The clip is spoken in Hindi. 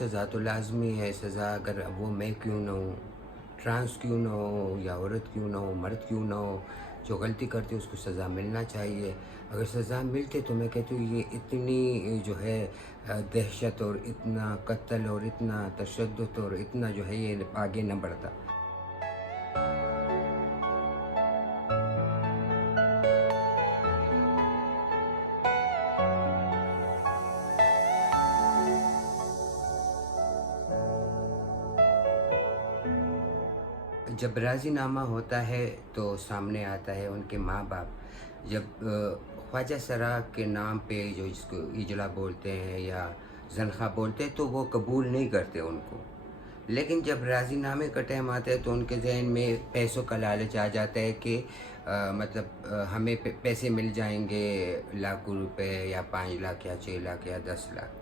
सज़ा तो लाज़मी है। सज़ा अगर वो मैं क्यों ना हूँ, ट्रांस क्यों ना हो, या औरत क्यों ना हो, मर्द क्यों ना हो, जो गलती करते उसको सज़ा मिलना चाहिए। अगर सज़ा मिलते तो मैं कहती हूँ ये इतनी जो है दहशत और इतना कत्ल और इतना तशद्दुद और इतना जो है ये आगे ना बढ़ता। जब राज़ीनामा होता है तो सामने आता है उनके माँ-बाप। जब ख्वाजा सरा के नाम पे जो इसको इजला बोलते हैं या ज़नख़ा बोलते हैं तो वो कबूल नहीं करते उनको। लेकिन जब राज़ीनामे का टाइम आता है तो उनके ज़हन में पैसों का लालच आ जाता है कि मतलब हमें पैसे मिल जाएंगे, लाखों रुपए या 5 लाख या 6 लाख या 10 लाख।